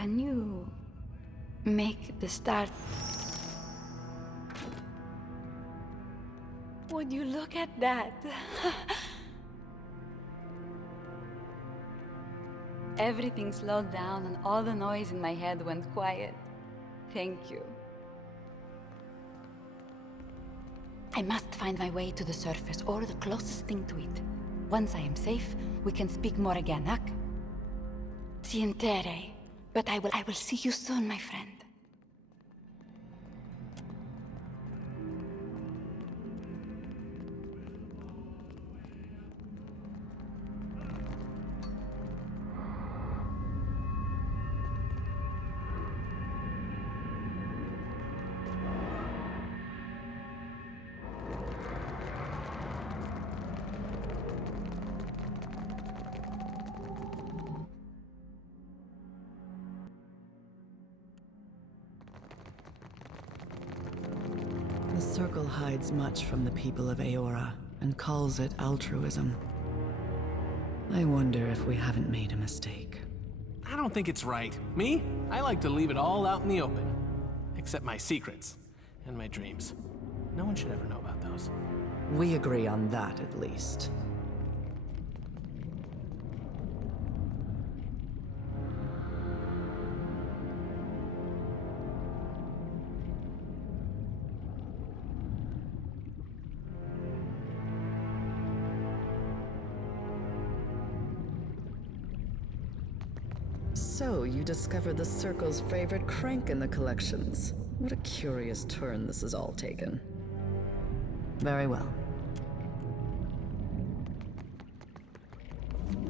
Can you make the start? Would you look at that? Everything slowed down and all the noise in my head went quiet. Thank you. I must find my way to the surface or the closest thing to it. Once I am safe, we can speak more again, huh? Sientere. But I will see you soon, my friend. The Circle hides much from the people of Aora and calls it altruism. I wonder if we haven't made a mistake. I don't think it's right. Me? I like to leave it all out in the open. Except my secrets and my dreams. No one should ever know about those. We agree on that, at least. So, you discovered the Circle's favorite crank in the collections. What a curious turn this has all taken. Very well.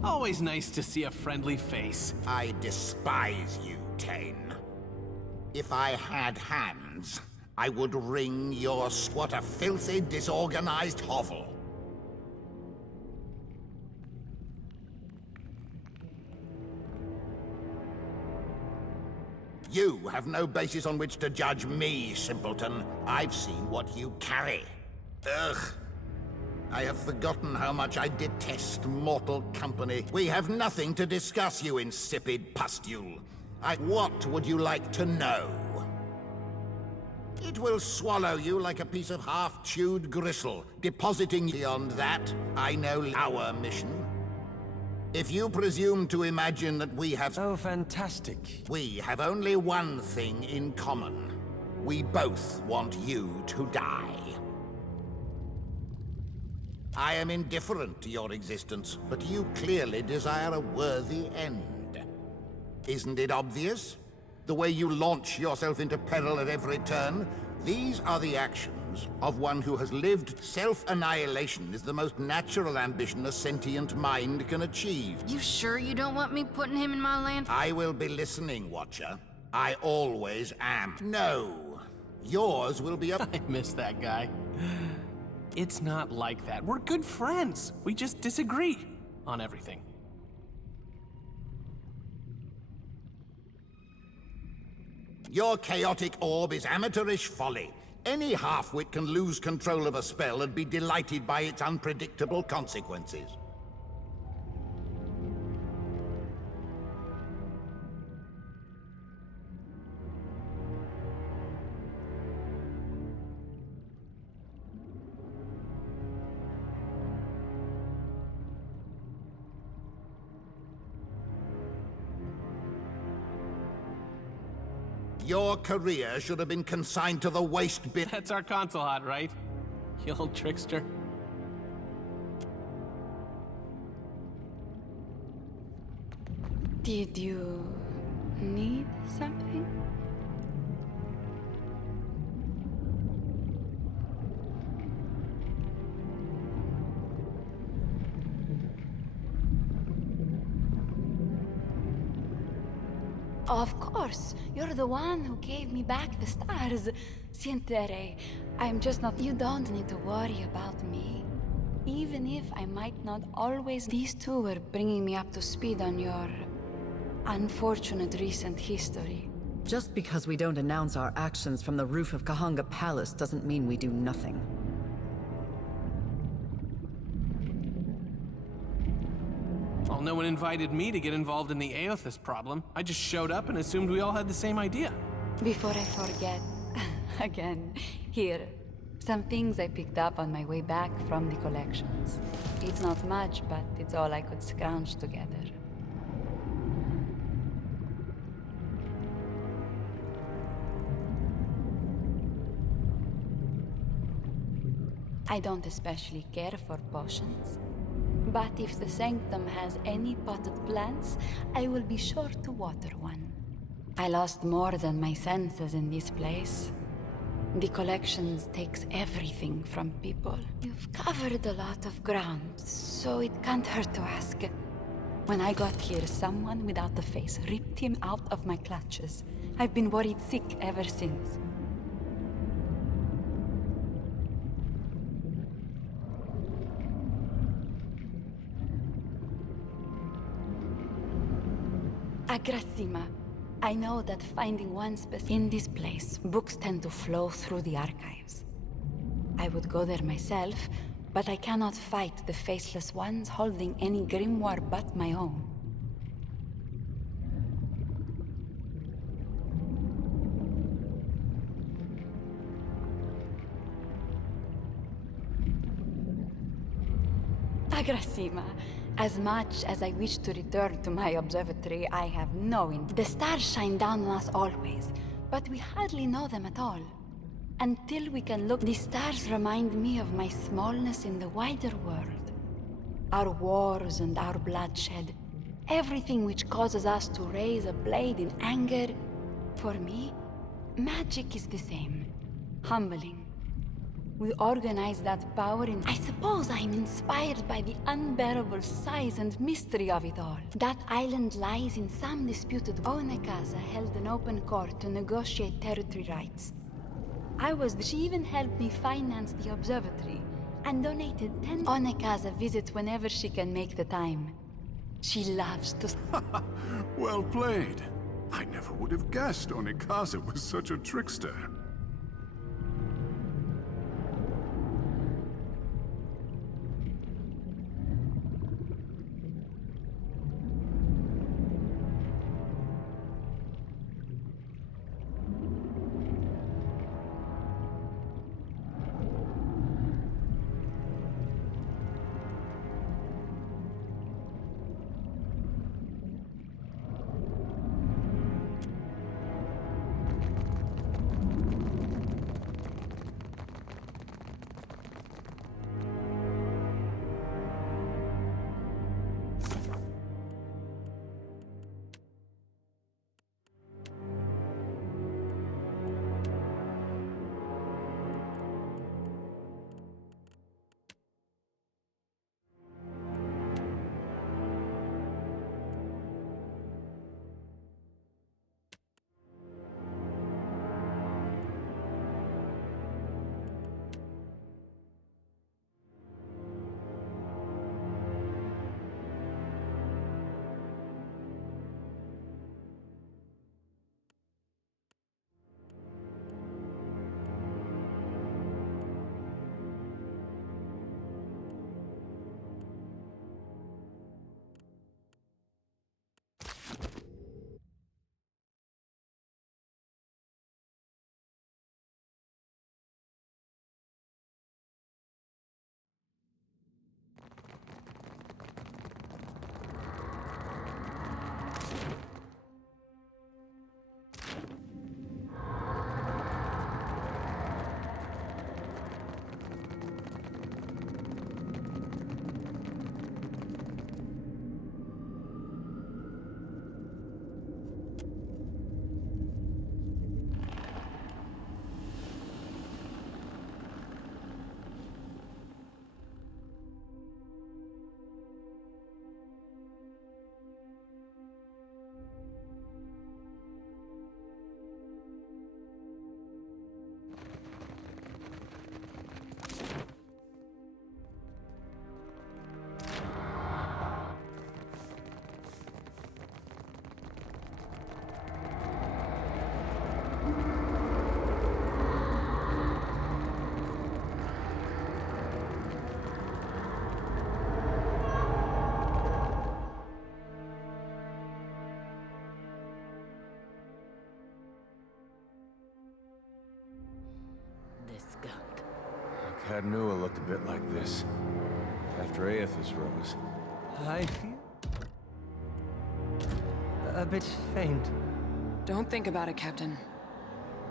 Always nice to see a friendly face. I despise you, Tane. If I had hands, I would wring your what a filthy, disorganized hovel. You have no basis on which to judge me, simpleton. I've seen what you carry. Ugh. I have forgotten how much I detest mortal company. We have nothing to discuss, you insipid pustule. What would you like to know? It will swallow you like a piece of half-chewed gristle. Depositing beyond that, I know our mission. If you presume to imagine that we have... Oh, fantastic. We have only one thing in common. We both want you to die. I am indifferent to your existence, but you clearly desire a worthy end. Isn't it obvious? The way you launch yourself into peril at every turn? These are the actions of one who has lived. Self-annihilation is the most natural ambition a sentient mind can achieve. You sure you don't want me putting him in my land? I will be listening, Watcher. I always am. No. Yours will be a... I miss that guy. It's not like that. We're good friends. We just disagree on everything. Your chaotic orb is amateurish folly. Any half-wit can lose control of a spell and be delighted by its unpredictable consequences. Your career should have been consigned to the waste bin. That's our console hot, right? You old trickster. Did you need something? Of course, you're the one who gave me back the stars. Sientere, I'm just not... You don't need to worry about me. Even if I might not always... These two were bringing me up to speed on your unfortunate recent history. Just because we don't announce our actions from the roof of Kahanga Palace doesn't mean we do nothing. Well, no one invited me to get involved in the Aothis problem. I just showed up and assumed we all had the same idea. Before I forget, again, here, some things I picked up on my way back from the collections. It's not much, but it's all I could scrounge together. I don't especially care for potions, but if the sanctum has any potted plants, I will be sure to water one. I lost more than my senses in this place. The collections takes everything from people. You've covered a lot of ground, so it can't hurt to ask. When I got here, someone without a face ripped him out of my clutches. I've been worried sick ever since. Agrasima, I know that finding one in this place, books tend to flow through the archives. I would go there myself, but I cannot fight the faceless ones holding any grimoire but my own. Agrasima, as much as I wish to return to my observatory, I have no intent. The stars shine down on us always, but we hardly know them at all. Until we can look, the stars remind me of my smallness in the wider world. Our wars and our bloodshed, everything which causes us to raise a blade in anger. For me, magic is the same. Humbling. We organize that power in... I suppose I'm inspired by the unbearable size and mystery of it all. That island lies in some disputed... Onekaza held an open court to negotiate territory rights. She even helped me finance the observatory and donated 10... Onekaza visits whenever she can make the time. She loves to... Well played. I never would have guessed Onekaza was such a trickster. Cadnua looked a bit like this. After Aethys rose. I feel a bit faint. Don't think about it, Captain.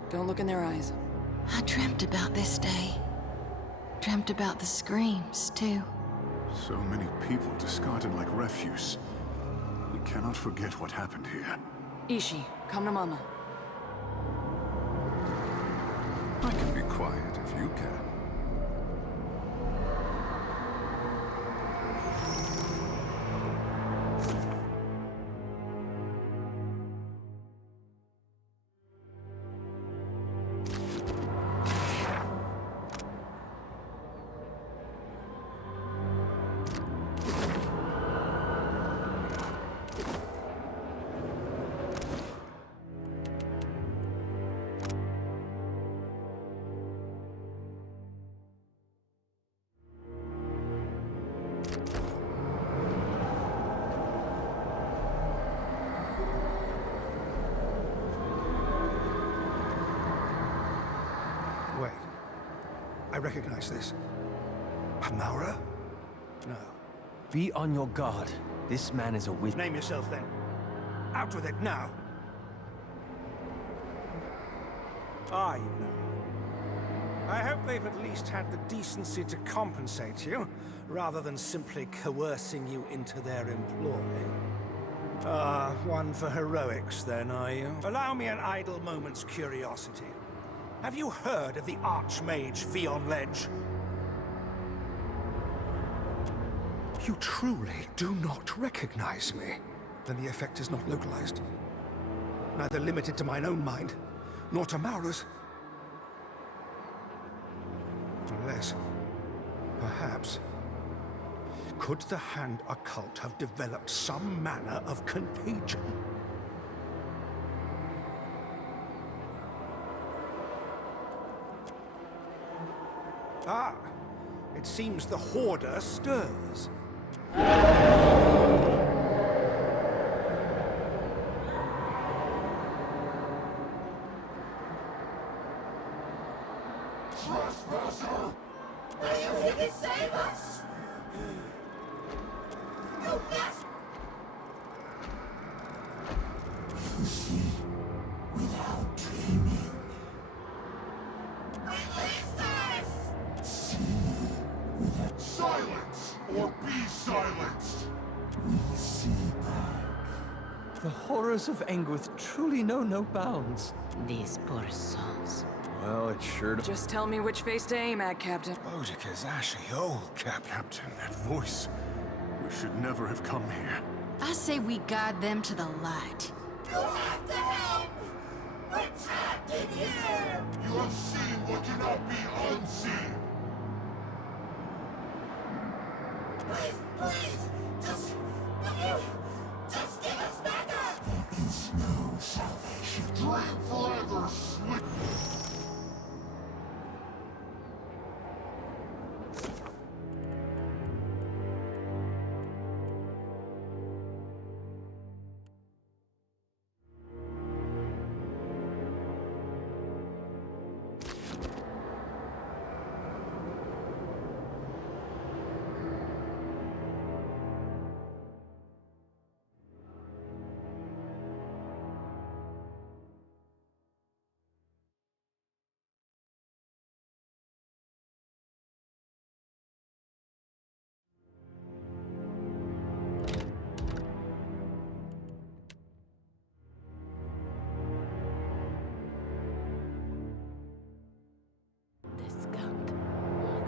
Don't look in their eyes. I dreamt about this day. Dreamt about the screams, too. So many people discarded like refuse. We cannot forget what happened here. Ishi, come to Mama. I can be quiet if you can. Wait. I recognize this. Hamara? No. Be on your guard. This man is a wizard. Name yourself then. Out with it now. Ah, you know. I hope they've at least had the decency to compensate you, rather than simply coercing you into their employ. Ah, one for heroics then, are you? Allow me an idle moment's curiosity. Have you heard of the Archmage Vion Ledge? You truly do not recognize me. Then the effect is not localized. Neither limited to mine own mind, nor to Maura's. Unless, perhaps, could the Hand Occult have developed some manner of contagion? Ah, it seems the Hoarder stirs. Trespasser! May you think it save us? You best! You see, without dreaming. Release us! See, without... Silence! Or be silenced! We see back. The horrors of Anguith truly know no bounds. These poor souls. Well, it sure does. Just tell me which face to aim at, Captain. Boudica's ashy old Captain, that voice. We should never have come here. I say we guide them to the light. You have to help! We're trapped in here! You have seen what cannot be unseen! Please, just give us backup! There is no salvation. Dream forever, sleep!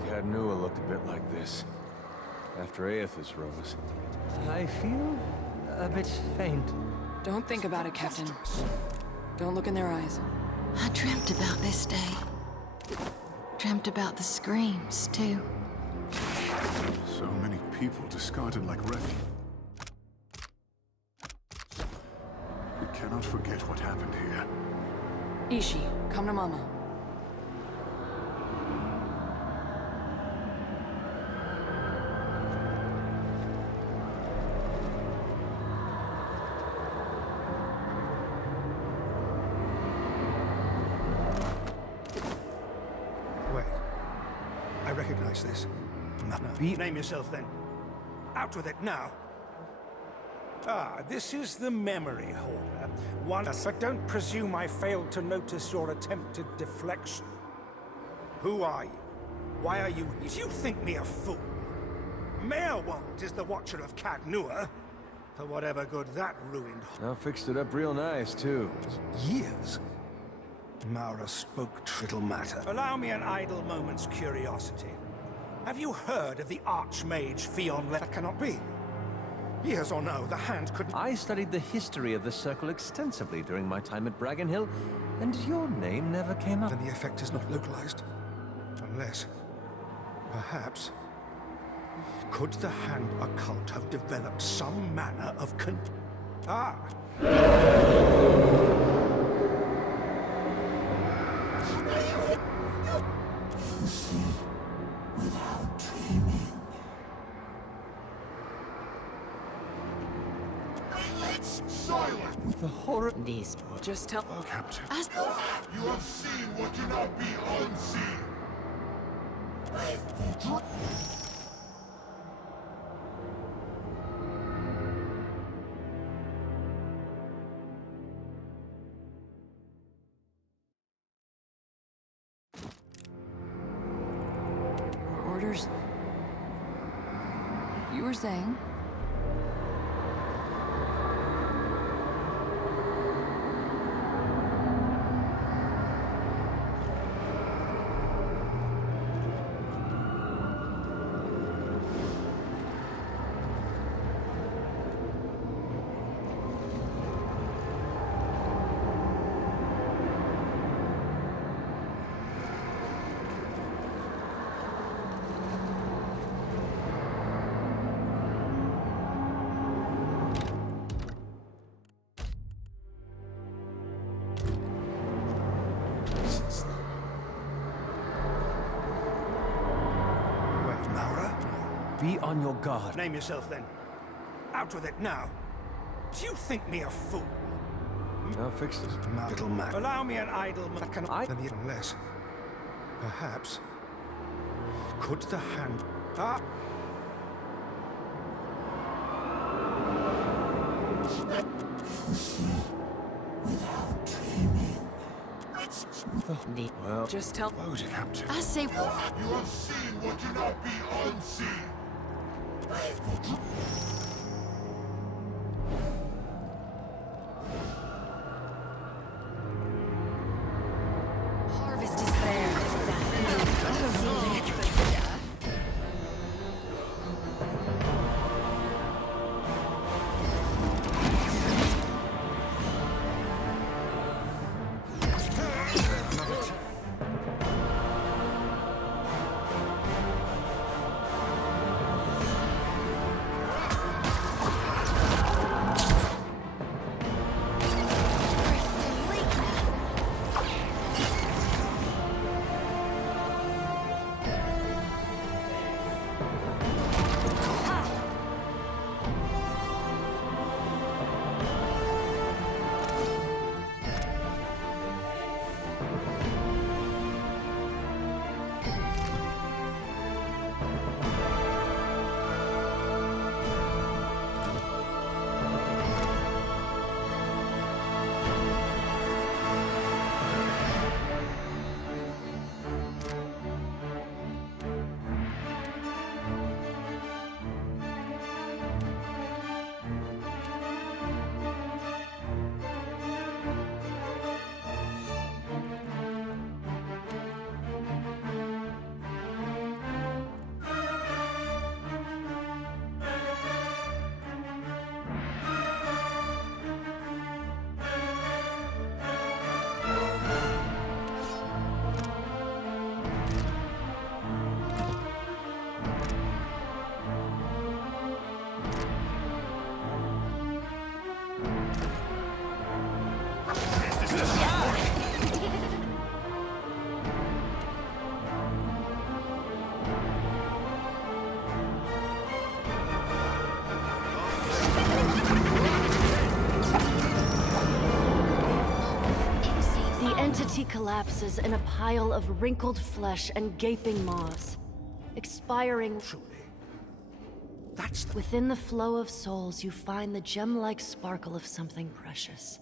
Cadnua looked a bit like this. After Aethys rose. I feel a bit faint. Don't think about it, Captain. Don't look in their eyes. I dreamt about this day. Dreamt about the screams, too. So many people discarded like refuse. We cannot forget what happened here. Ishi, come to Mama. What's this? No. Name yourself then. Out with it now. Ah, this is the memory holder. Once, I don't presume I failed to notice your attempted deflection. Who are you? Why are you here? Do you think me a fool? Mayorwald is the Watcher of Cagnua. For whatever good that ruined... Now fixed it up real nice, too. Years? Mara spoke little matter. Allow me an idle moment's curiosity. Have you heard of the Archmage Fion? That cannot be. Years or no, the hand couldn't... I studied the history of the Circle extensively during my time at Bracken Hill, and your name never came up. Then the effect is not localized. Unless... perhaps... could the Hand Occult have developed some manner of Ah! You see, without dreaming. Silent! The horror... These... Just tell... Captain, Us... you have seen what cannot be unseen. Orders? You were saying? Be on your guard. Name yourself then. Out with it now. Do you think me a fool? Now fixed it. Little man. Allow me an idle... That can... Unless... perhaps... could the Hand... Ah! Without dreaming. Well... Just tell... Load it, Captain. I say... You have seen what cannot be unseen. Harvest is there. The entity collapses in a pile of wrinkled flesh and gaping maws. expiring. Truly. That's the... Within the flow of souls, you find the gem-like sparkle of something precious.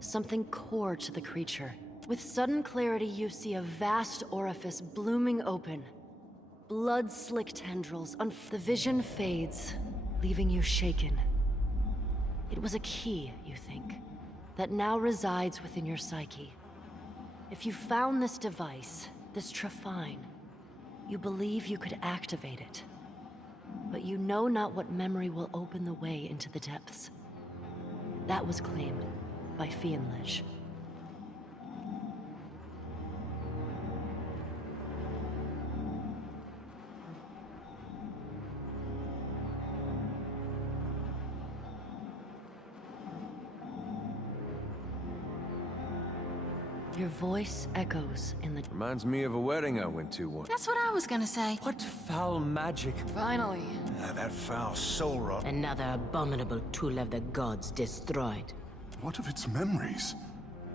Something core to the creature. With sudden clarity, you see a vast orifice blooming open. Blood-slick tendrils. The vision fades, leaving you shaken. It was a key, you think, that now resides within your psyche. If you found this device, this Trefine, you believe you could activate it. But you know not what memory will open the way into the depths. That was claimed by Fienlich. Your voice echoes in the... Reminds me of a wedding I went to once. That's what I was gonna say. What foul magic? Finally. that foul soul rot. Another abominable tool of the gods destroyed. What of its memories?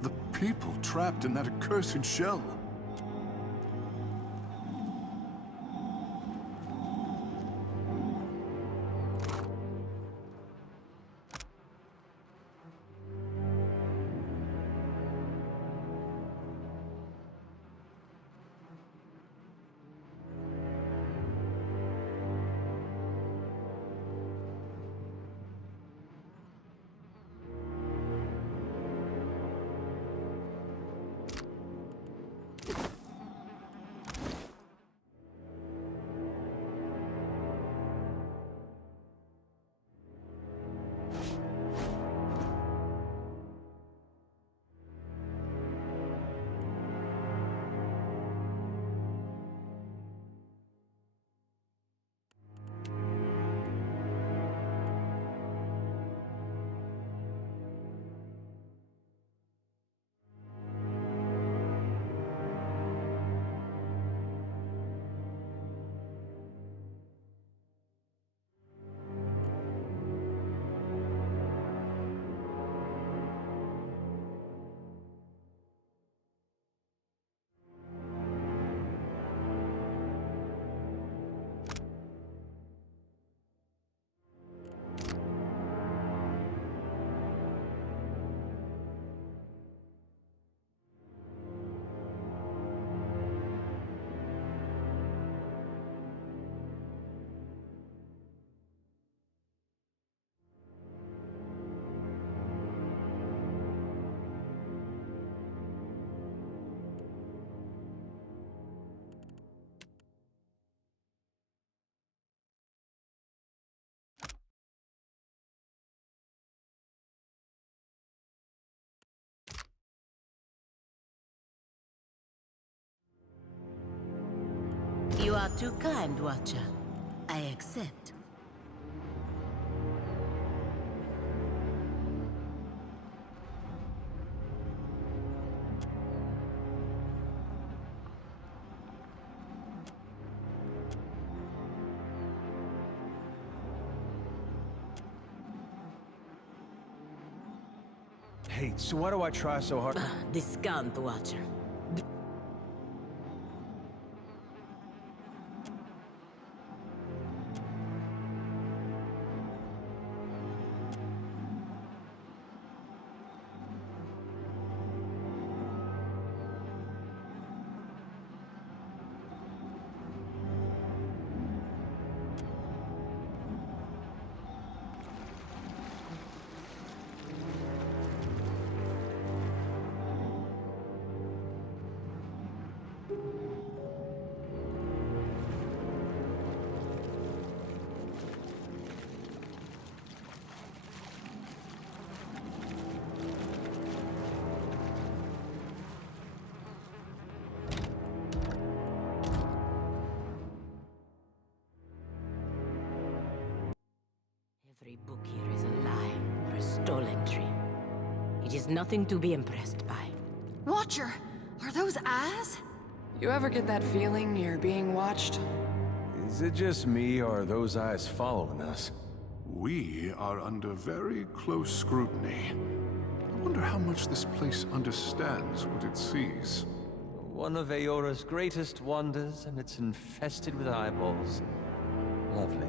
The people trapped in that accursed shell? You are too kind, Watcher. I accept. Hey, so why do I try so hard? Discount, Watcher. Every book here is a lie or a stolen dream. It is nothing to be impressed by. Watcher, are those eyes? You ever get that feeling you're being watched? Is it just me, or are those eyes following us? We are under very close scrutiny. I wonder how much this place understands what it sees. One of Eora's greatest wonders, and it's infested with eyeballs. Lovely.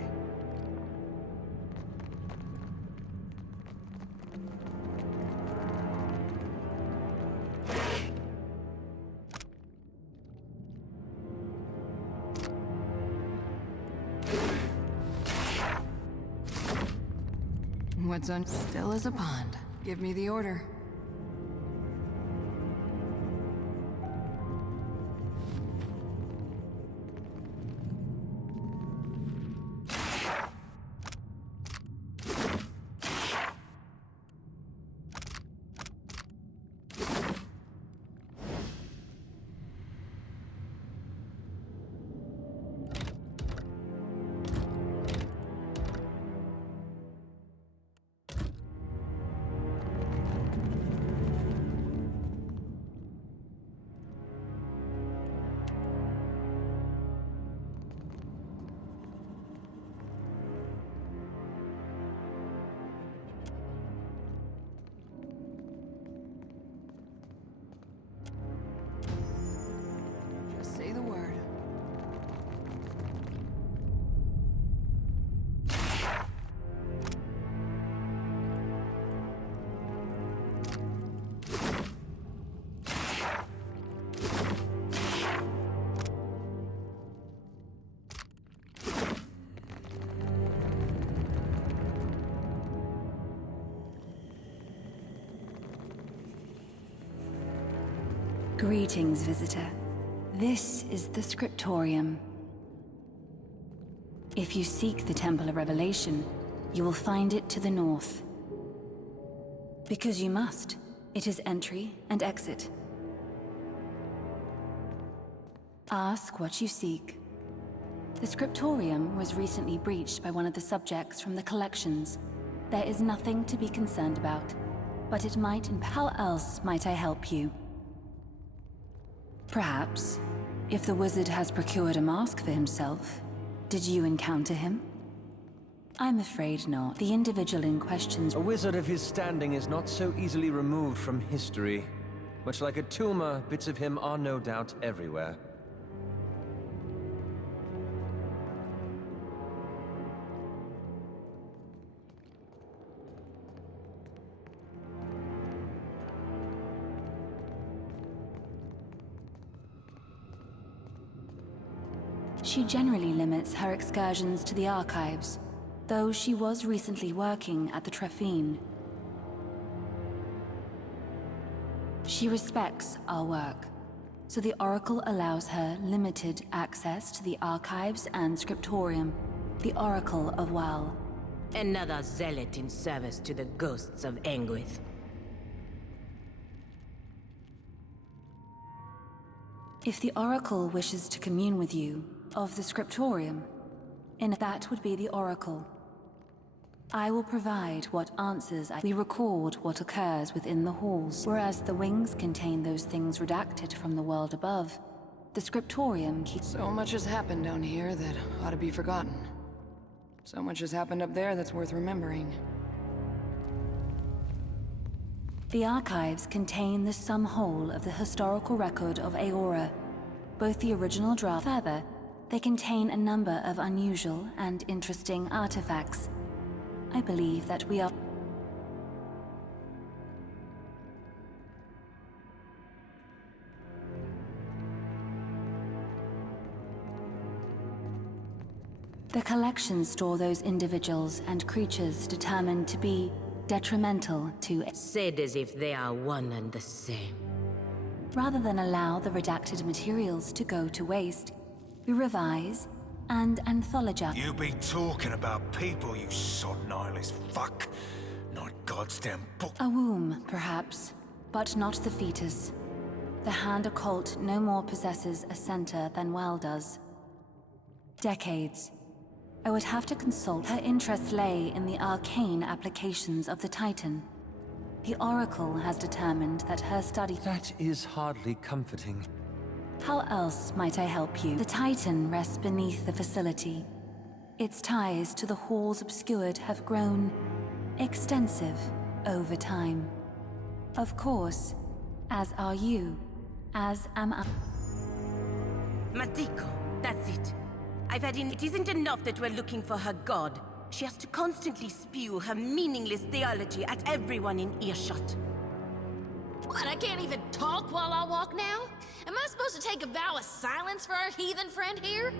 What's on still as a pond? Give me the order. Say the word. Greetings, visitor. This is the Scriptorium. If you seek the Temple of Revelation, you will find it to the north. Because you must. It is entry and exit. Ask what you seek. The Scriptorium was recently breached by one of the subjects from the collections. There is nothing to be concerned about, but it might. How else might I help you? Perhaps, if the wizard has procured a mask for himself, did you encounter him? I'm afraid not. The individual in question's... A wizard of his standing is not so easily removed from history. Much like a tumor, bits of him are no doubt everywhere. She generally limits her excursions to the archives, though she was recently working at the Trephine. She respects our work, so the Oracle allows her limited access to the archives and Scriptorium, the Oracle of Wal. Another zealot in service to the ghosts of Anguith. If the Oracle wishes to commune with you, of the Scriptorium, that would be the Oracle. I will provide what answers we record what occurs within the halls, whereas the wings contain those things redacted from the world above. The Scriptorium keeps... So much has happened down here that ought to be forgotten. So much has happened up there that's worth remembering. The archives contain the sum whole of the historical record of Aora, both the original draft. Further, they contain a number of unusual and interesting artifacts. I believe that we are... The collections store those individuals and creatures determined to be detrimental to... Said as if they are one and the same. Rather than allow the redacted materials to go to waste, we revise and anthologize. You be talking about people, you sod nihilist fuck. Not God's damn book. A womb, perhaps, but not the fetus. The Hand Occult no more possesses a center than Well does. Decades. I would have to consult. Her interest lay in the arcane applications of the Titan. The Oracle has determined that her study... That is hardly comforting. How else might I help you? The Titan rests beneath the facility. Its ties to the halls obscured have grown extensive over time. Of course, as are you, as am I. Matiko, that's it. I've had in. It isn't enough that we're looking for her god. She has to constantly spew her meaningless theology at everyone in earshot. What, I can't even talk while I walk now? Am I supposed to take a vow of silence for our heathen friend here?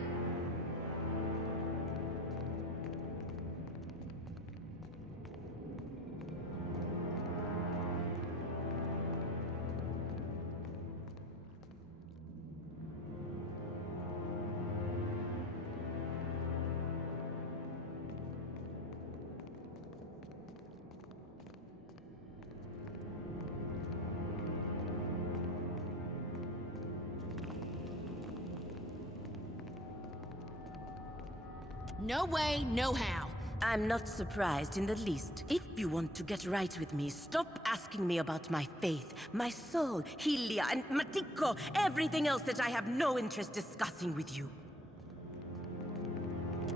No way, no how. I'm not surprised in the least. If you want to get right with me, stop asking me about my faith, my soul, Hylia, and Matiko, everything else that I have no interest discussing with you.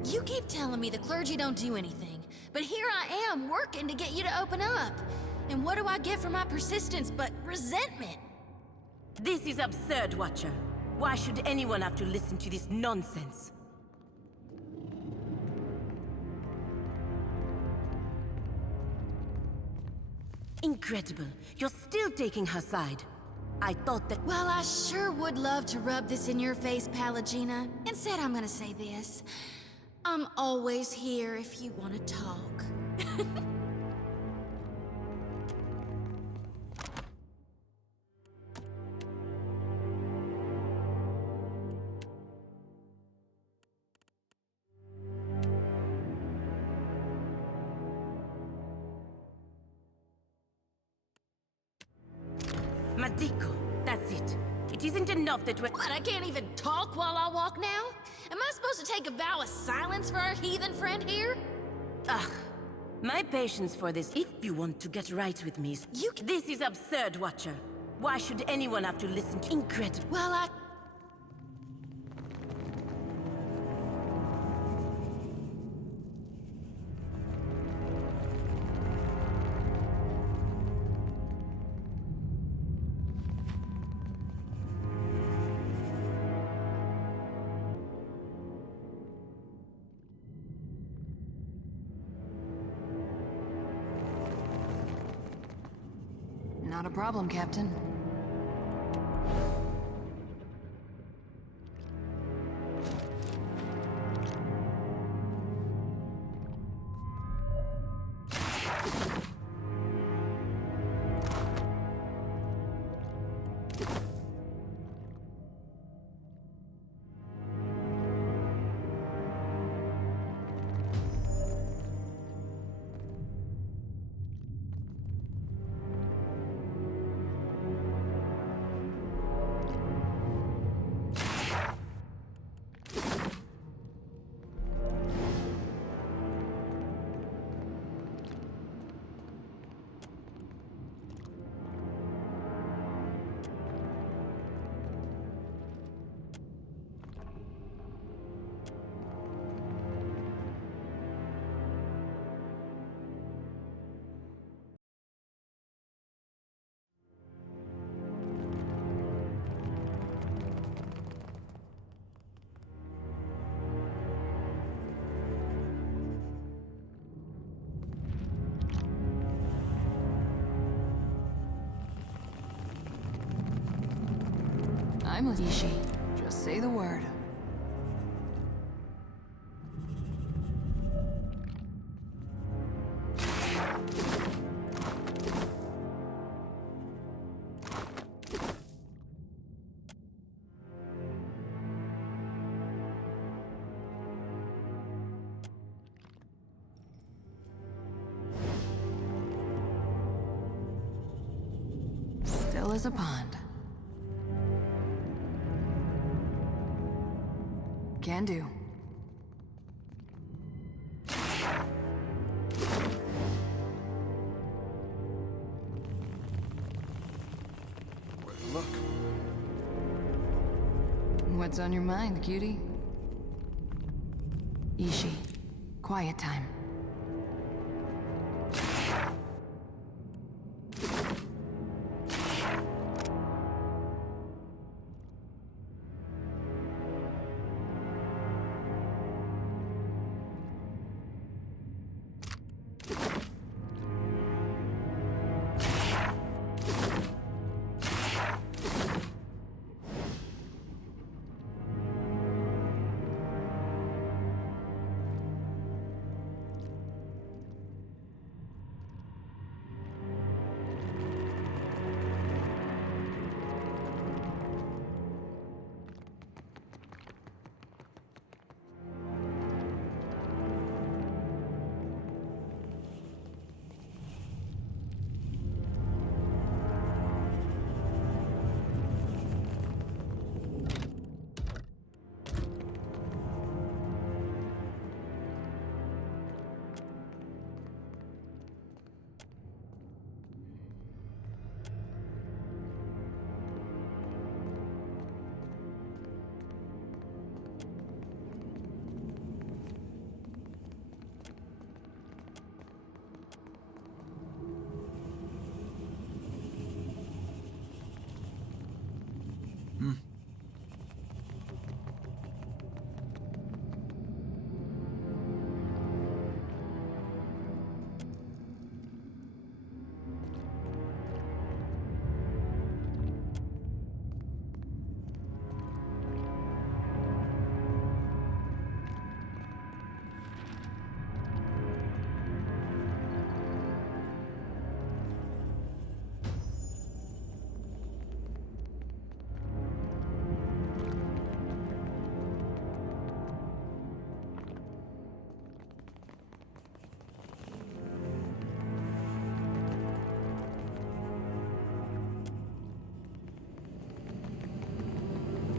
You keep telling me the clergy don't do anything, but here I am working to get you to open up. And what do I get for my persistence but resentment? This is absurd, Watcher. Why should anyone have to listen to this nonsense? Incredible. You're still taking her side. I thought that— Well, I sure would love to rub this in your face, Palagina. Instead, I'm gonna say this. I'm always here if you want to talk. Matiko, that's it. It isn't enough that we're— What, I can't even talk while I walk now? Am I supposed to take a vow of silence for our heathen friend here? Ugh. My patience for this— If you want to get right with me, This is absurd, Watcher. Why should anyone have to listen to— Incredible. Well, Not a problem, Captain. I'm with Ishi. Just say the word. Still as a pond. Can do. Look. What's on your mind, cutie? Ishi. Quiet time.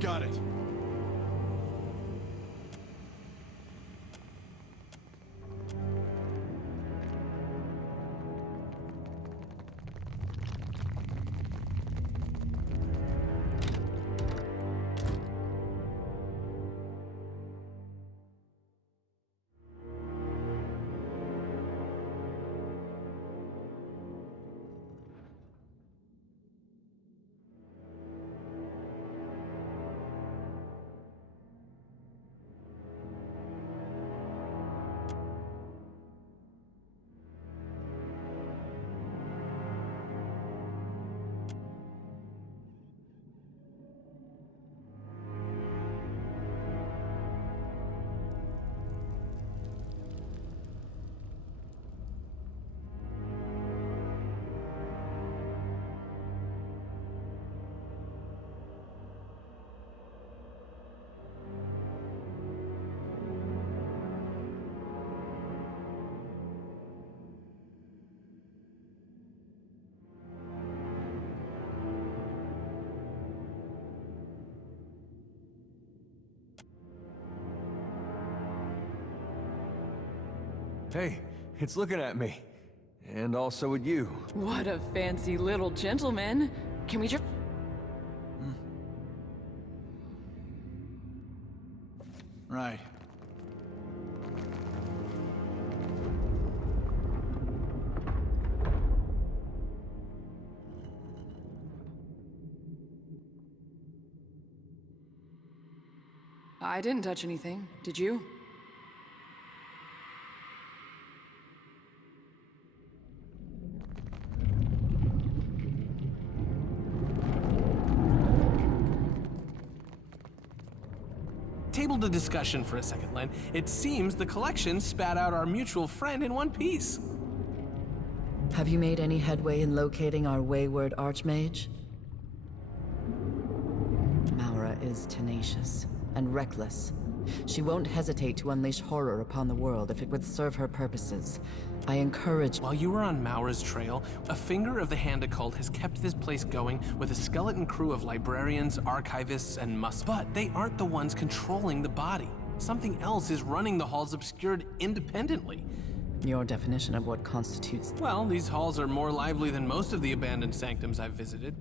got it. Hey, it's looking at me. And also at you. What a fancy little gentleman. Can we just... Right. I didn't touch anything. Did you? Table the discussion for a second, Len. It seems the collection spat out our mutual friend in one piece. Have you made any headway in locating our wayward archmage? Maura is tenacious and reckless. She won't hesitate to unleash horror upon the world if it would serve her purposes. I encourage— While you were on Maura's trail, a finger of the Hand Occult has kept this place going with a skeleton crew of librarians, archivists, and But they aren't the ones controlling the body. Something else is running the halls obscured independently. Your definition of what constitutes— Well, these halls are more lively than most of the abandoned sanctums I've visited.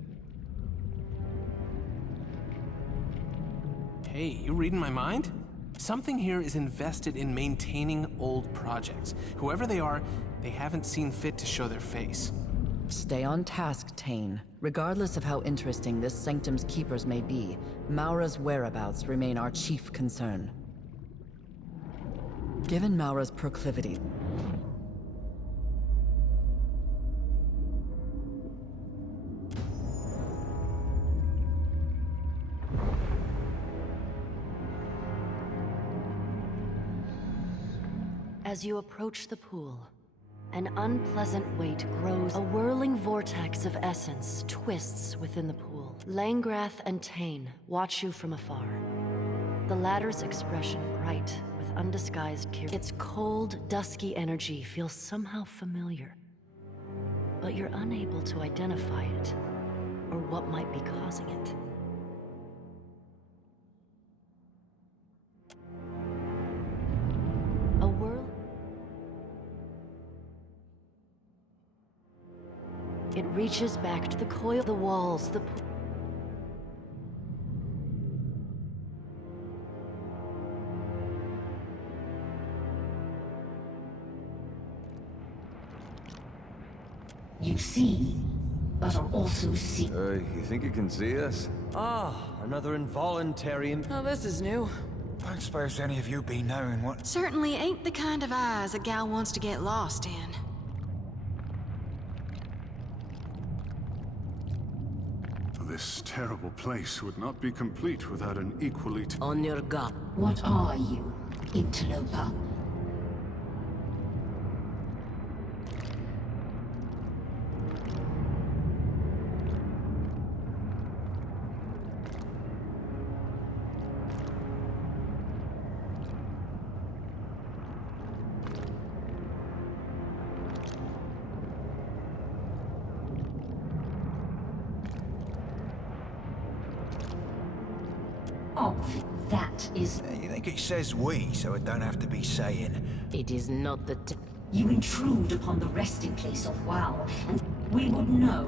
Hey, you reading my mind? Something here is invested in maintaining old projects. Whoever they are, they haven't seen fit to show their face. Stay on task, Tane. Regardless of how interesting this sanctum's keepers may be, Maura's whereabouts remain our chief concern. Given Maura's proclivity— As you approach the pool, an unpleasant weight grows. A whirling vortex of essence twists within the pool. Langrath and Tane watch you from afar. The latter's expression bright with undisguised curiosity. Its cold, dusky energy feels somehow familiar, but you're unable to identify it or what might be causing it. A whirl. It reaches back to the coil, the walls, the You see, but are also see. You think you can see us? Ah, another involuntary. Oh, this is new. Don't suppose any of you be knowing what... Certainly ain't the kind of eyes a gal wants to get lost in. This terrible place would not be complete without an equally... On your guard. What are you, interloper? is... You think it says we, so it don't have to be saying? It is not the You intrude upon the resting place of WoW, and we would know.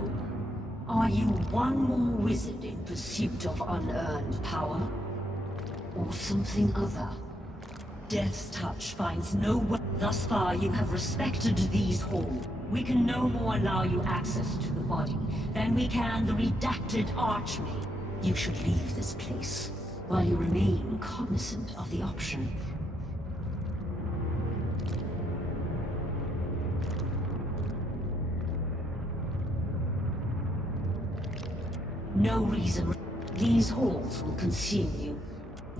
Are you one more wizard in pursuit of unearned power? Or something other? Death's touch finds no way. Thus far, you have respected these halls. We can no more allow you access to the body than we can the redacted Archmage. You should leave this place, while you remain cognizant of the option. No reason. These halls will consume you.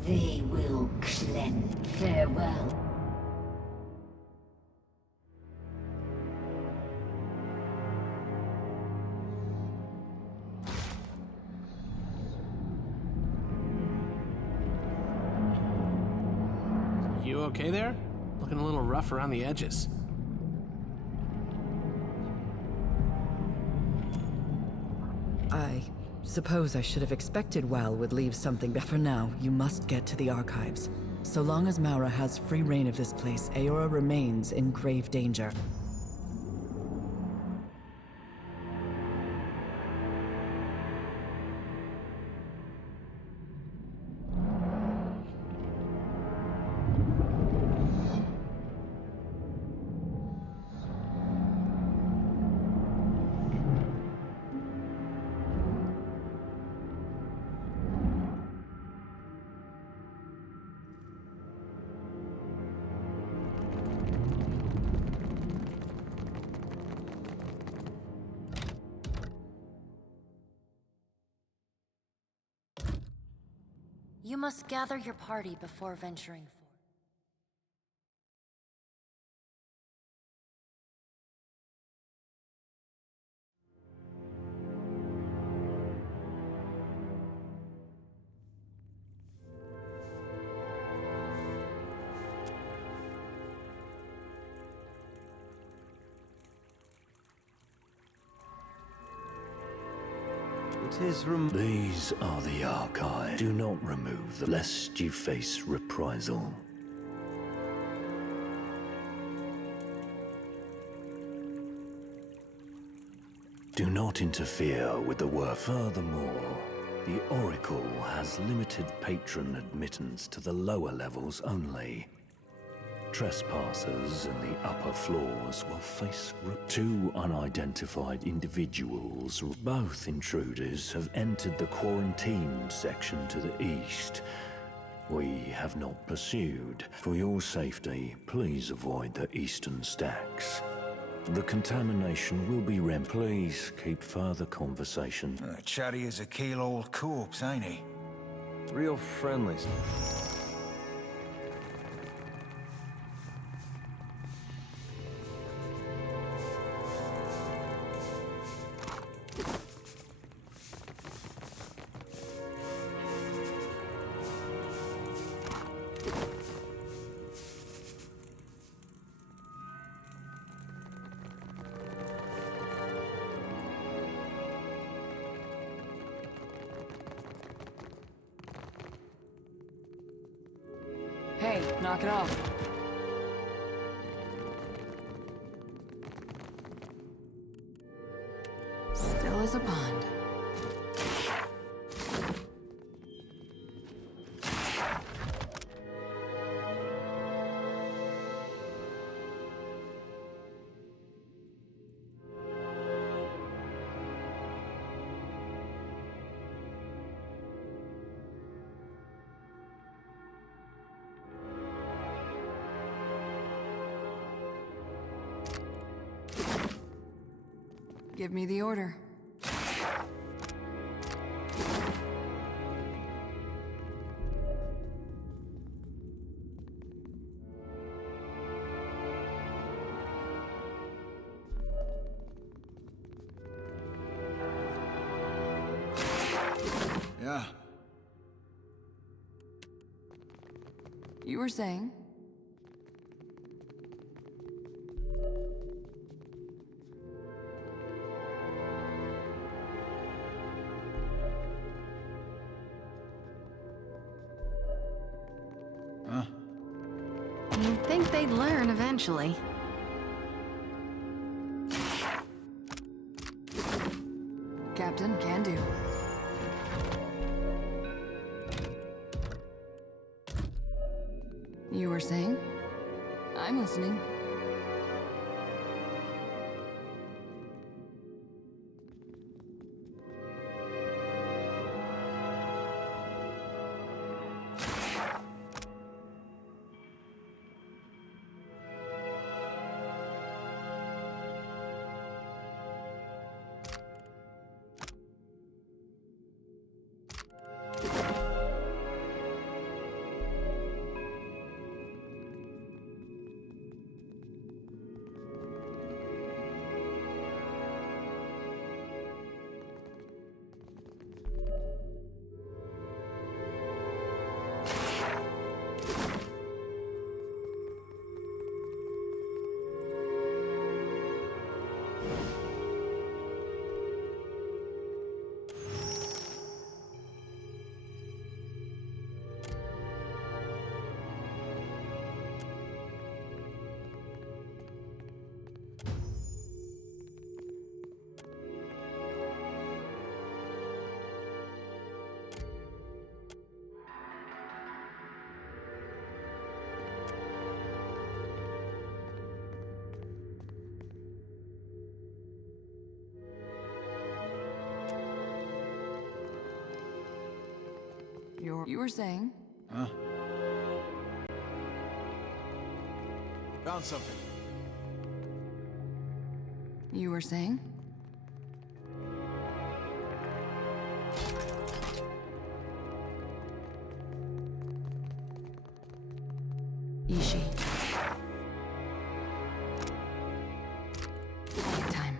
They will cleanse. Farewell. You okay there? Looking a little rough around the edges. I suppose I should have expected Wal would leave something, but for now, you must get to the archives. So long as Maura has free reign of this place, Aora remains in grave danger. You must gather your party before venturing forth. These are the archives. Do not remove them, lest you face reprisal. Do not interfere with the work. Furthermore, the Oracle has limited patron admittance to the lower levels only. Trespassers in the upper floors will face two unidentified individuals. Both intruders have entered the quarantined section to the east. We have not pursued. For your safety, please avoid the eastern stacks. The contamination will be Please keep further conversation. Chatty as a keel-old corpse, ain't he? Real friendly. Hey, knock it off. Still as a pond. Give me the order. Yeah. You were saying? They'd learn eventually. Captain, can do. You were saying? I'm listening. You were saying? Huh? Found something. You were saying? Ishi. Time.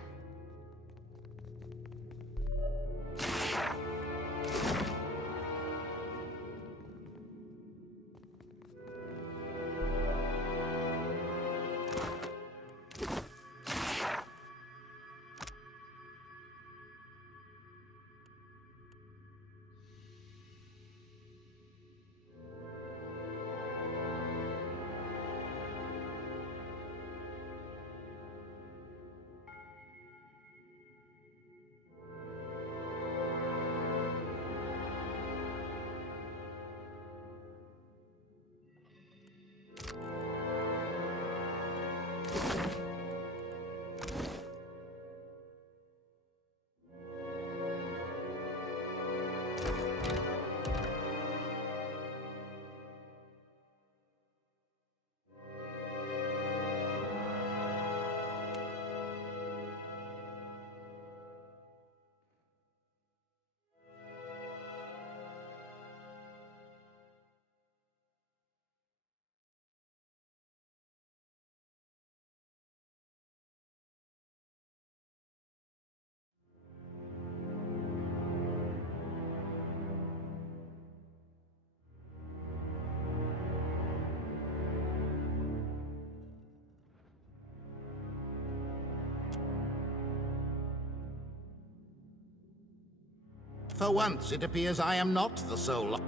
For once, it appears I am not the sole...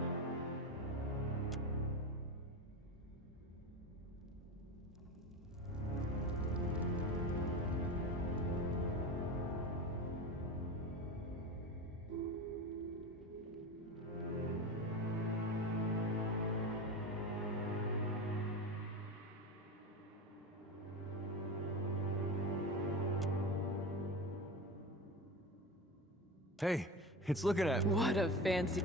Hey, it's looking at... What a fancy...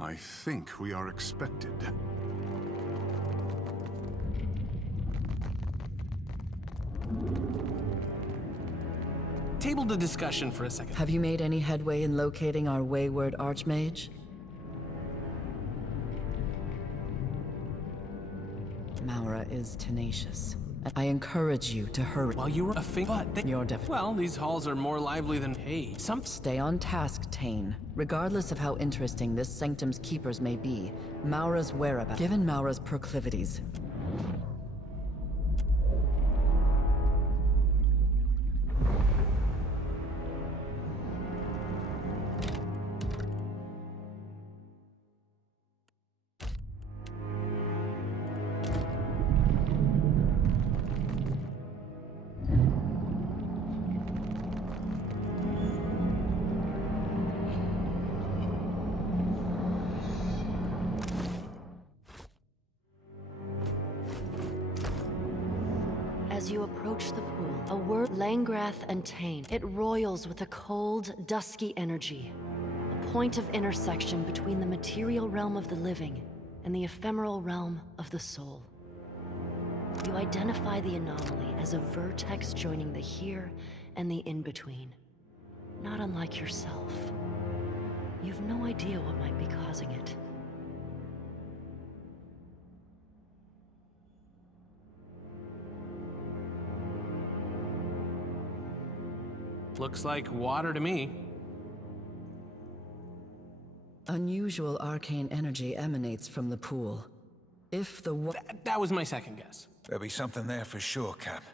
I think we are expected. Table the discussion for a second. Have you made any headway in locating our wayward archmage? Maura is tenacious. I encourage you to hurry. While you were a but you're definitely. Well, these halls are more lively than Stay on task, Tane. Regardless of how interesting this sanctum's keepers may be, Maura's whereabouts. Given Maura's proclivities, As you approach the pool, a word Langrath and Tane. It roils with a cold, dusky energy. A point of intersection between the material realm of the living and the ephemeral realm of the soul. You identify the anomaly as a vertex joining the here and the in-between. Not unlike yourself. You've no idea what might be causing it. Looks like water to me. unusual arcane energy emanates from the pool. If the that was my second guess. There'll be something there for sure, Cap.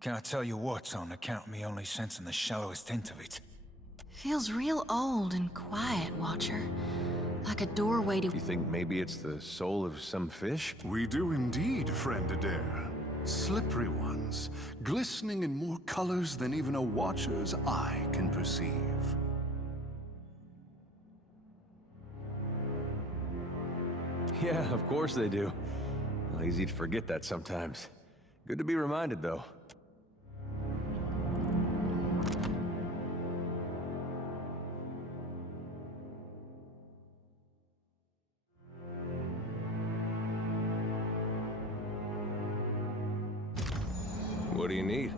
Can't tell you what's on account of me only sensing the shallowest hint of it. Feels real old and quiet, Watcher. Like a doorway to... You think maybe it's the soul of some fish? We do indeed, friend Adair. Slippery ones, glistening in more colors than even a Watcher's eye can perceive. Yeah, of course they do. Well, easy to forget that sometimes. Good to be reminded, though. What do you need?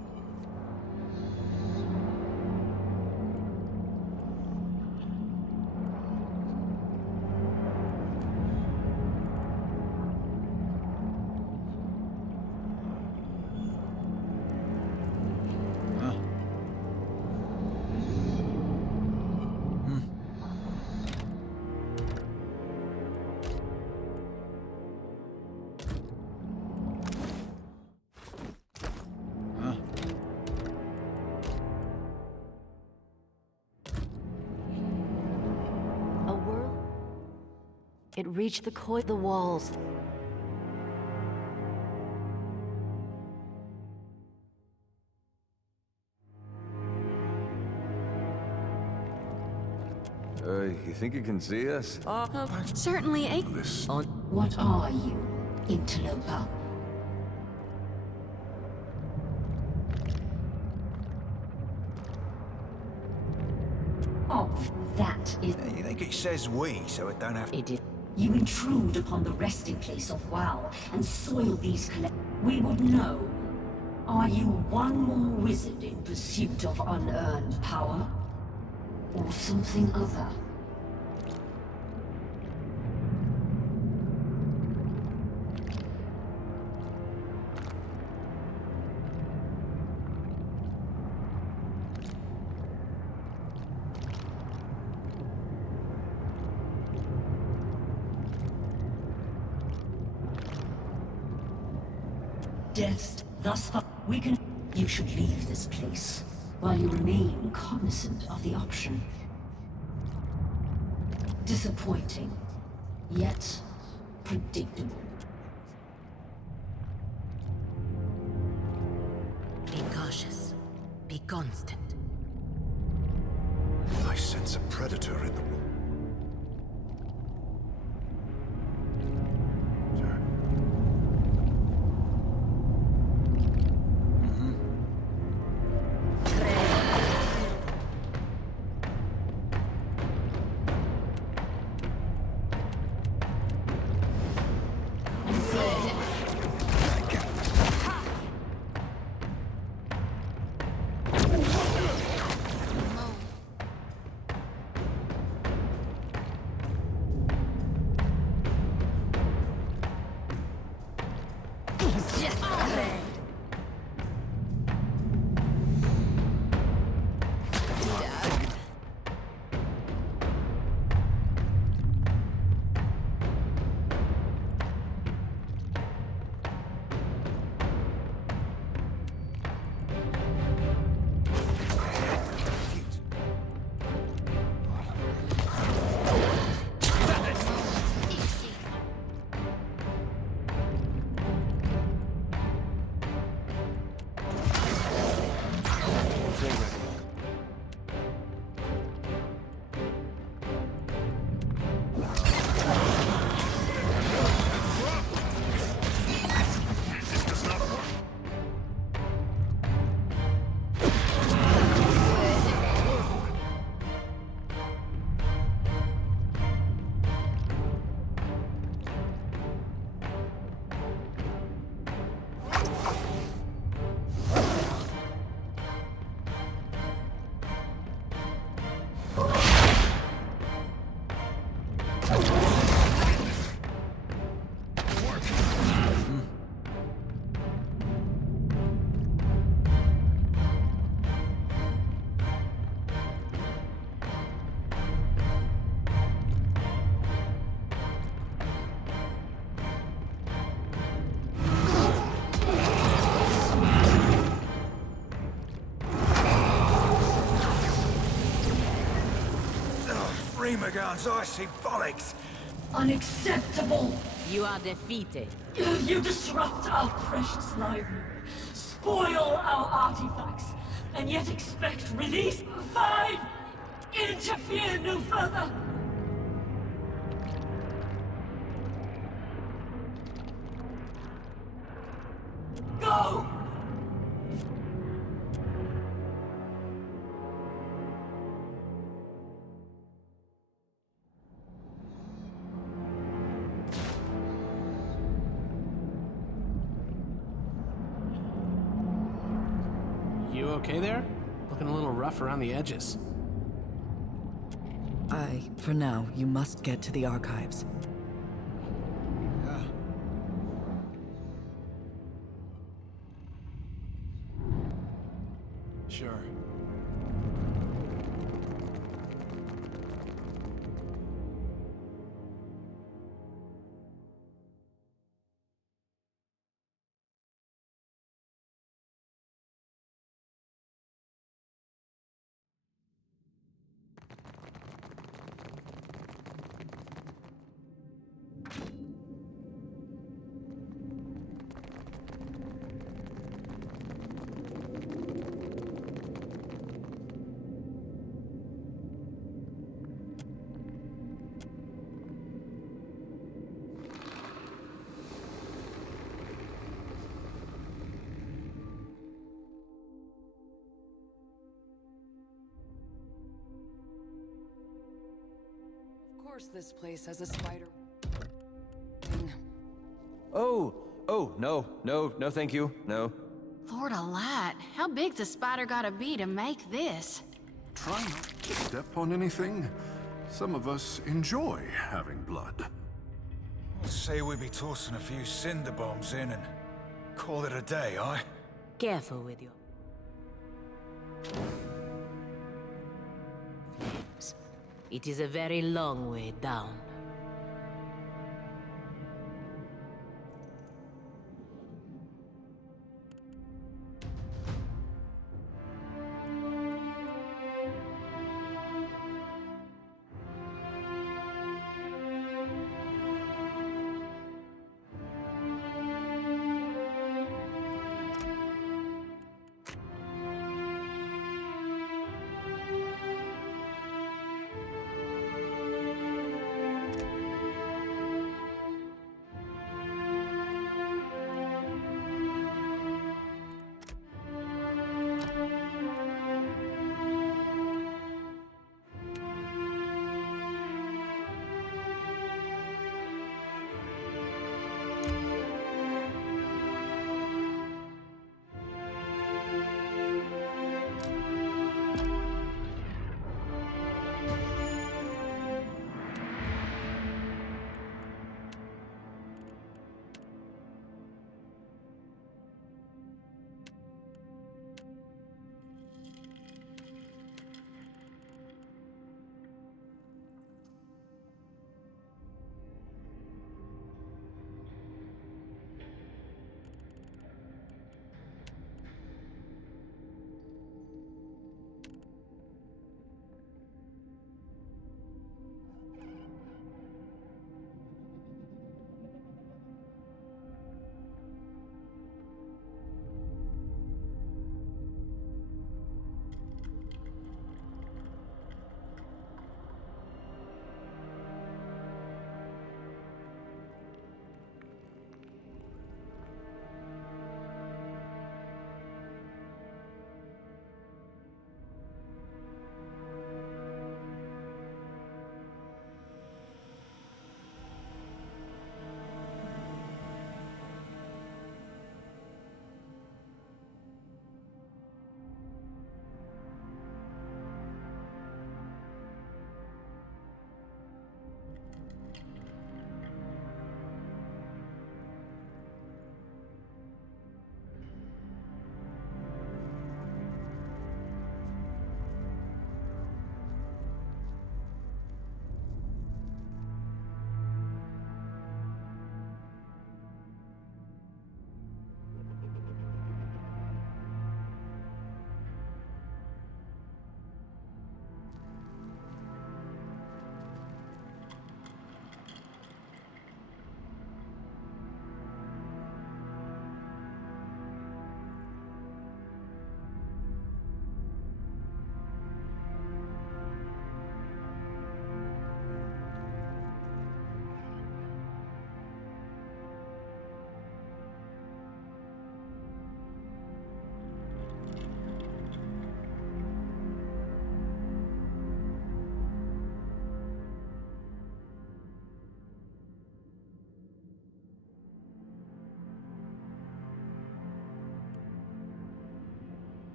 It reached the walls. You think you can see us? Certainly a... What are you, interloper? Of that is... You think it says we, so it don't have... It is. You intrude upon the resting place of WoW and soil these We would know. Are you one more wizard in pursuit of unearned power? Or something other? Death thus far. We can... You should leave this place, while you remain cognizant of the option. Disappointing, yet predictable. Be cautious. Be constant. I sense a predator in the room. Stay ready. Remogan's icy bollocks! Unacceptable! You are defeated. You disrupt our precious library, spoil our artifacts, and yet expect release? Fine! Interfere no further! Go! You okay there? Looking a little rough around the edges. For now, you must get to the archives. Sure. Of course this place has a spider... Oh, no, thank you, no. Lord alight, how big's a spider gotta be to make this? Try not to step on anything. Some of us enjoy having blood. Say we be tossing a few cinder bombs in and call it a day, aye? Careful with your flames. It is a very long way down.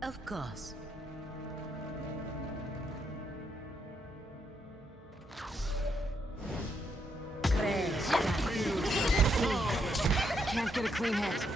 Of course. Can't get a clean hit.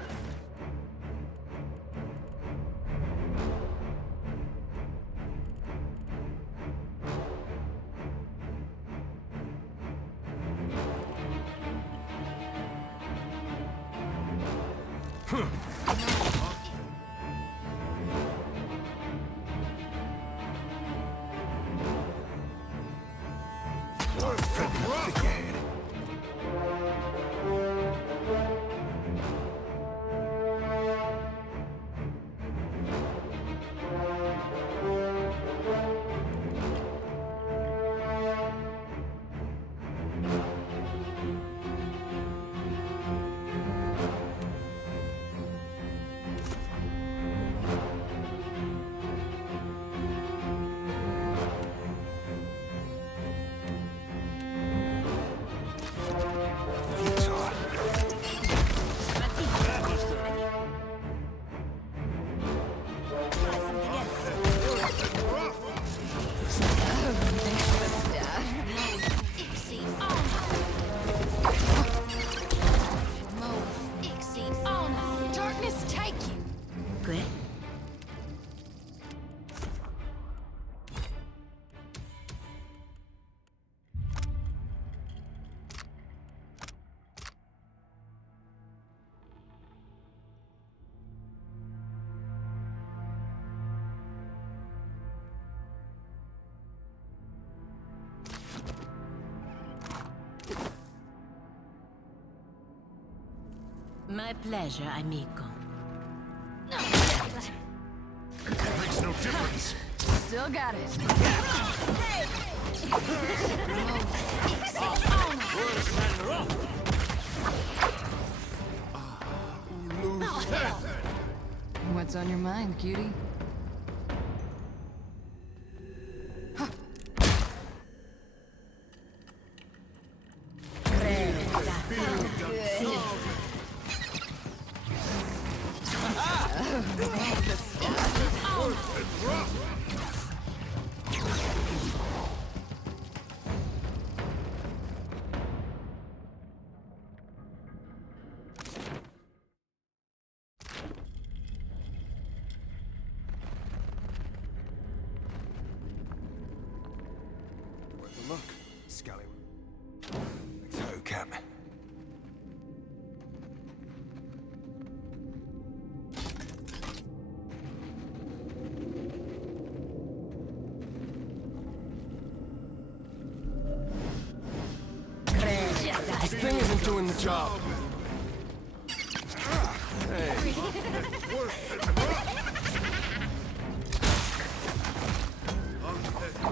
My pleasure, amigo. Makes no difference. Still got it. What's on your mind, cutie? Worth a look, Scallywag. Let's go, Cap. This thing isn't doing the job. Hey.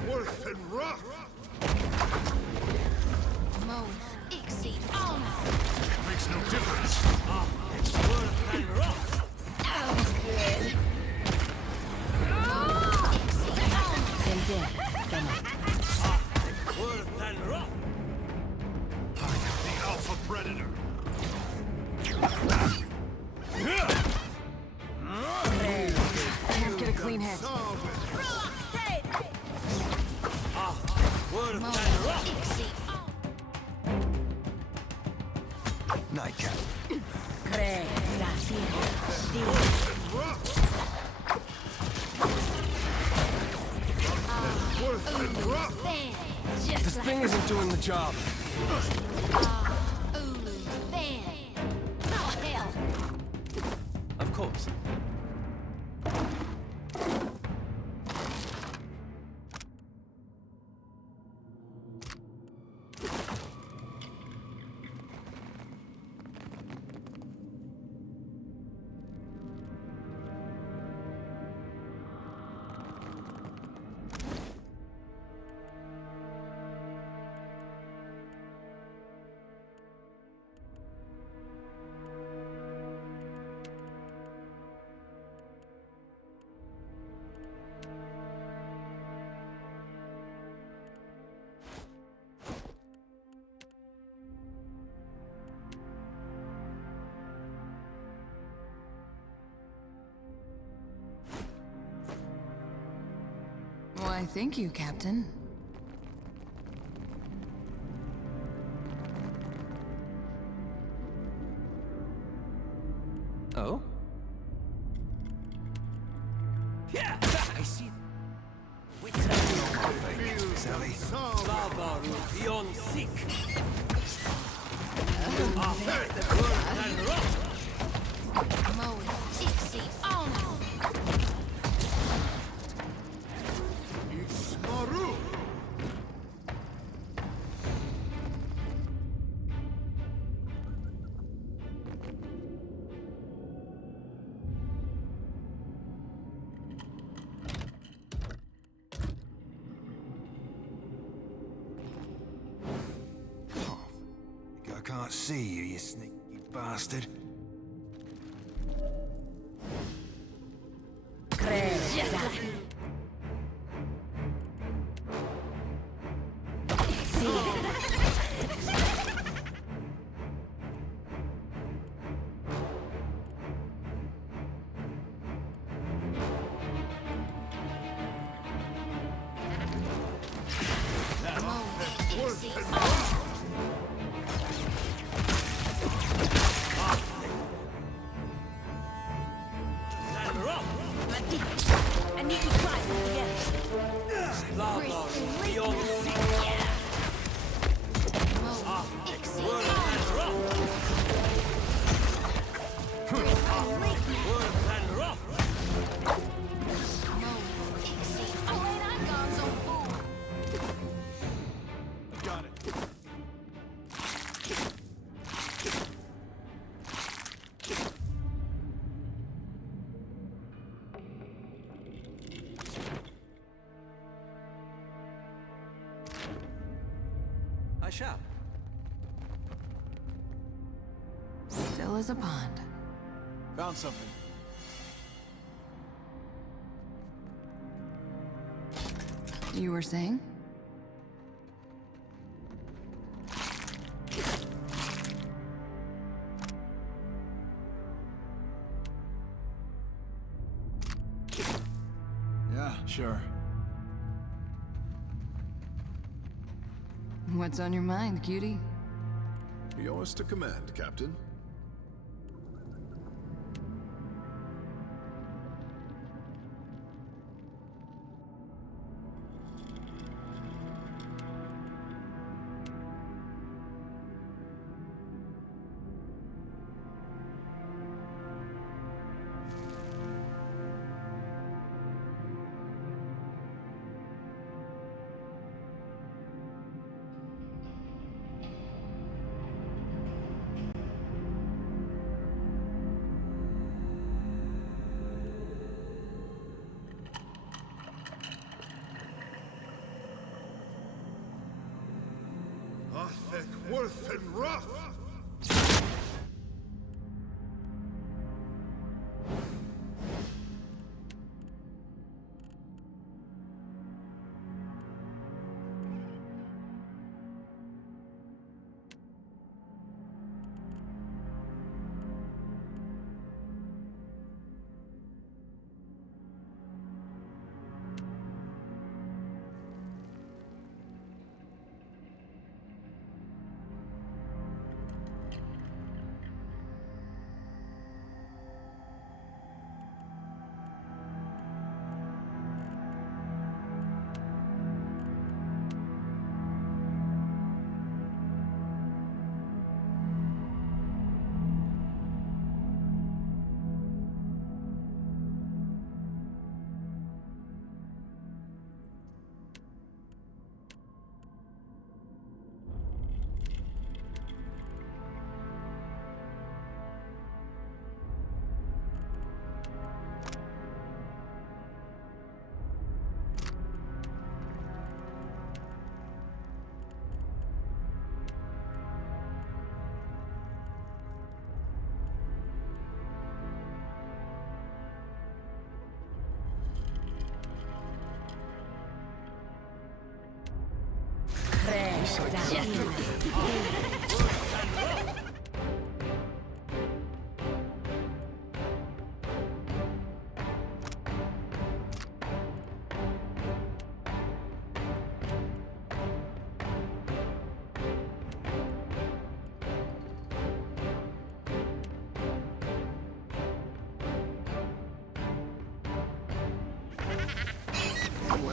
Worth and rough. Makes no difference. The Alpha Predator. Can't get a clean hit. Nightcap. This thing isn't doing the job. Of course. Why, thank you, Captain. Oh? Yeah! I see. Wait, Sally. beyond sick. I can't see you, you sneaky bastard. I need to try something else. Got it. I shall. Still as a pond. Found something. You were saying? Yeah, sure. What's on your mind, cutie? Yours to command, Captain. Thick, worth, and rough!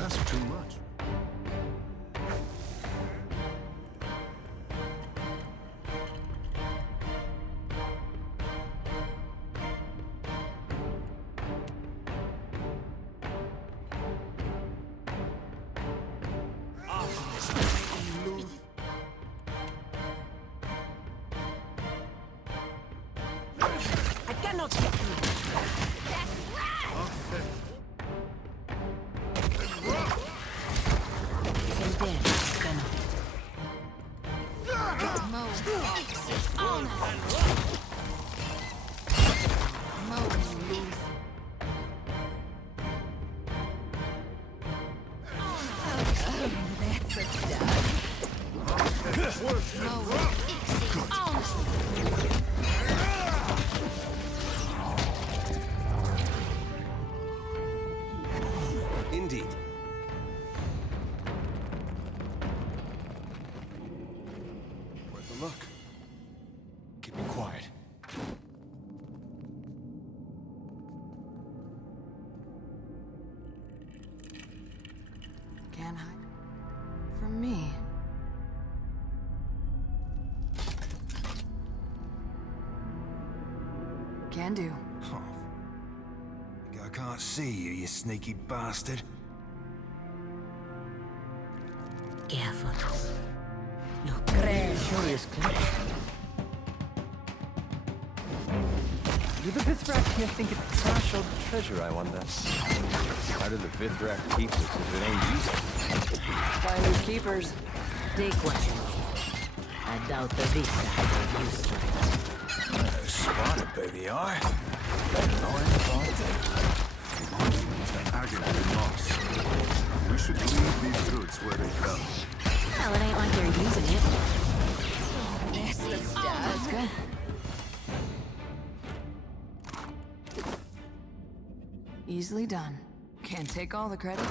ask too much. I cannot get through. Indeed. Worth a look. Keep it quiet. Can't hide from me. Can do. Huh. Think I can't see you, you sneaky bastard. Careful. Look. Curious glitch. Do the Vithrak think it's trash or treasure, I wonder? How do the Vithrak keep this if it ain't useful? Finders keepers. Take what you need. I doubt the Vithrak will use it. Spotted, baby, I. Better not find Agate moss. We should leave these goods where they fell. Well, it ain't like they're using it. That's good. Easily done. Can't take all the credit.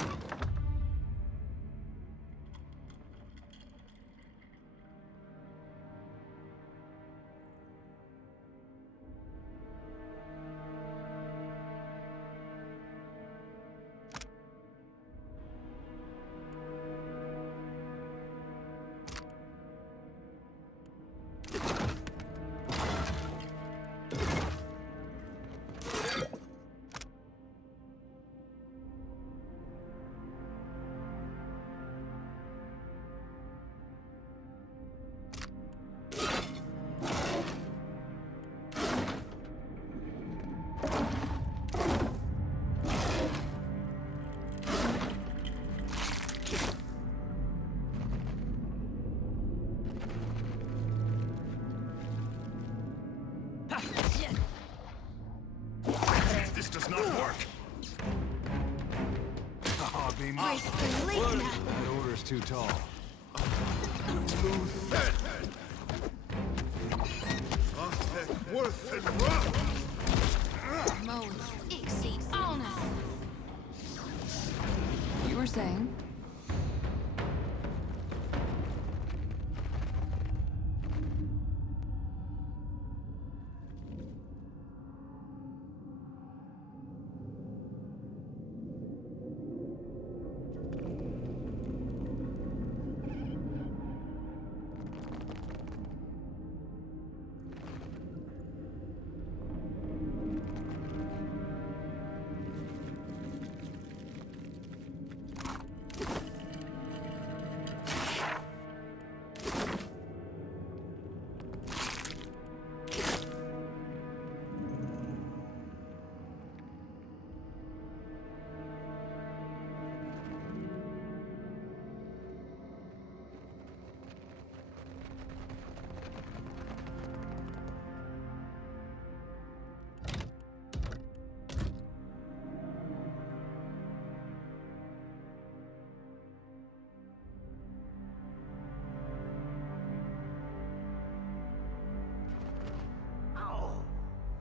This does not work. Hardly much. The order's too tall. Worth it. You were saying?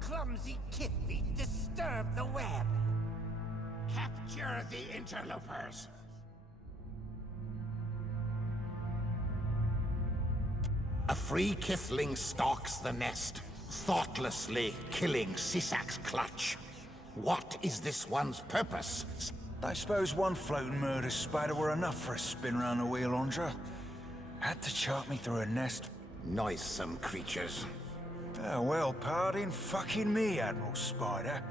Clumsy Kithy disturb the web. Capture the interlopers. A free Kithling stalks the nest, thoughtlessly killing Sisak's clutch. What is this one's purpose? I suppose one floating murder spider were enough for a spin round the wheel, Andra. Had to chart me through a nest. Noisome creatures. Oh, well, pardon fucking me, Admiral Spider.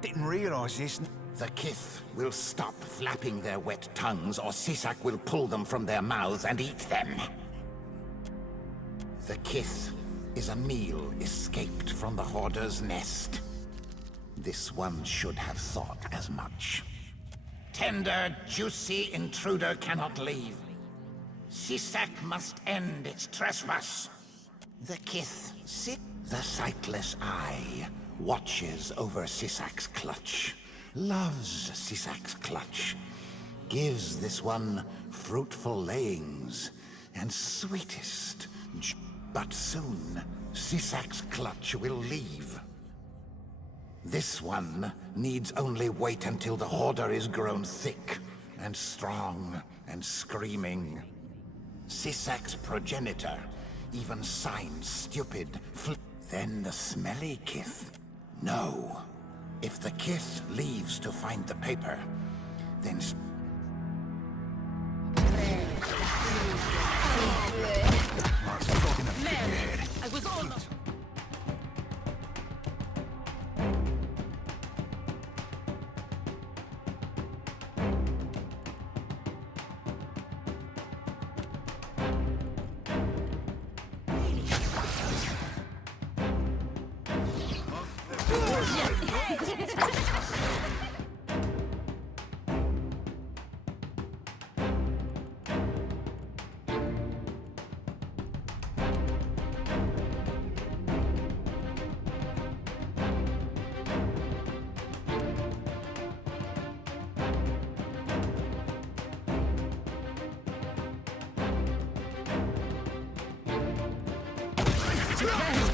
Didn't realize this. The Kith will stop flapping their wet tongues, or Sisak will pull them from their mouths and eat them. The Kith is a meal escaped from the Hoarder's nest. This one should have thought as much. Tender, juicy intruder cannot leave. Sisak must end its trespass. The Kith sit. The sightless eye watches over Sisak's clutch, loves Sisak's clutch, gives this one fruitful layings and sweetest. But soon, Sisak's clutch will leave. This one needs only wait until the Hoarder is grown thick and strong and screaming. Sisak's progenitor even signs stupid Then the smelly Kith. No. If the Kith leaves to find the paper, then... Man, I was almost... Yes!